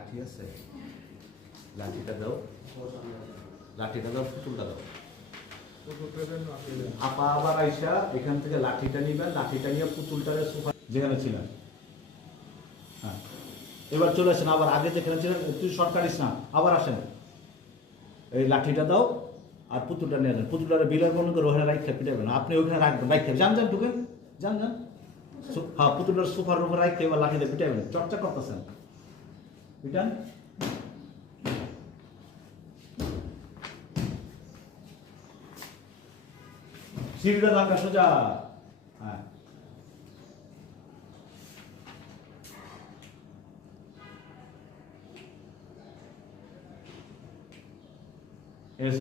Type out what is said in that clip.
লাঠি আছে, লাঠিটা দাও, পুতুলটা দাও। আপা আবার আইসা এখান থেকে লাঠিটা নিবেন, লাঠিটা নিয়ে পুতুলটারে সোফা যেখানে ছিলেন, হ্যাঁ এবার চলে আসেন, আবার আগে যেখানে ছিলেন তুই সরকারিস না, আবার আসেন, এই লাঠিটা দাও আর পুতুলটা নিয়ে যান, পুতুলটা বিলার মনে করে ওখানে রাখতে পিটাবেন, আপনি ওখানে রাখবেন, রাখতে যান যান ঢুকেন, যান যান, হ্যাঁ পুতুলটার সোফার উপর রাখতে এবার লাঠিতে পিটাবেন, চর্চা করতেছেন, পিটান। সিঁড়িটা রাখা সোজা।